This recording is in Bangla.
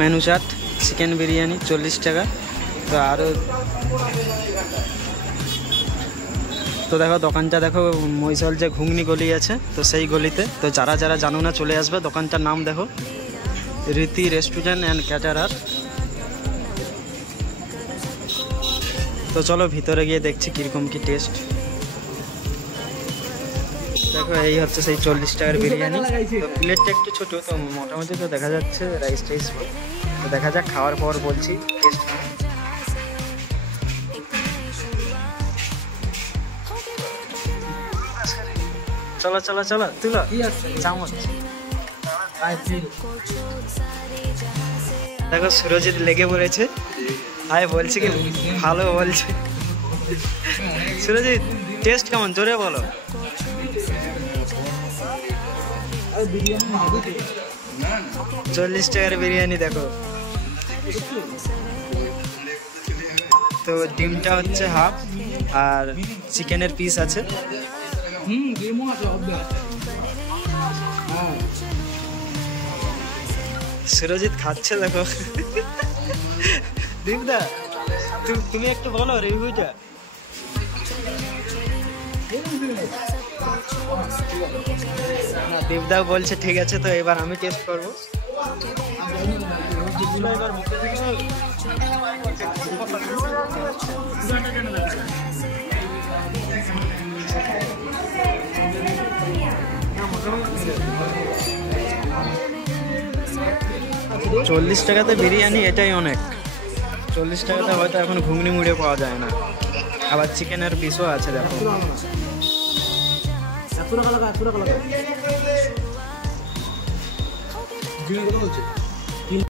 মেনু চাট চিকেন বিরিয়ানি 40 টাকা। তো আরও তো দেখো দোকানটা দেখো, মহিশাল যে ঘুগনি গলি আছে তো সেই গলিতে। তো যারা যারা জানো না চলে আসবে। দোকানটার নাম দেখো রীতি রেস্টুরেন্ট অ্যান্ড ক্যাটারার। তো চলো ভিতরে গিয়ে দেখছি কীরকম কি টেস্ট। দেখো এই হচ্ছে সেই 40 টাকার বিরিয়ানি। তো প্লেটটা একটু ছোটো, তো মোটামুটি তো দেখা যাচ্ছে রাইস টাইস। তো দেখা যাক, খাওয়ার পর বলছি টেস্ট। চলো চলো চলো তুলো চামচ। দেখো সুরজিৎ লেগে পড়েছে। আয় বলছি কি ভালো বলছে। সুরজিৎ টেস্ট কেমন জোরে বলো। 40 টাকার বিরিয়ানি দেখো। তো ডিমটা হচ্ছে হাফ আর চিকেনের পিস আছে। সুরজিৎ খাচ্ছে দেখো। দীপদা তুমি একটু বলো রিভিউটা। দীপদা বলছে ঠিক আছে। তো এবার আমি টেস্ট করবো। 40 টাকাতে বিরিয়ানি এটাই অনেক। 40 টাকাতে হয়তো এখন ঘুগনি মুড়ে পাওয়া যায় না। আবার চিকেনের পিসও আছে দেখো।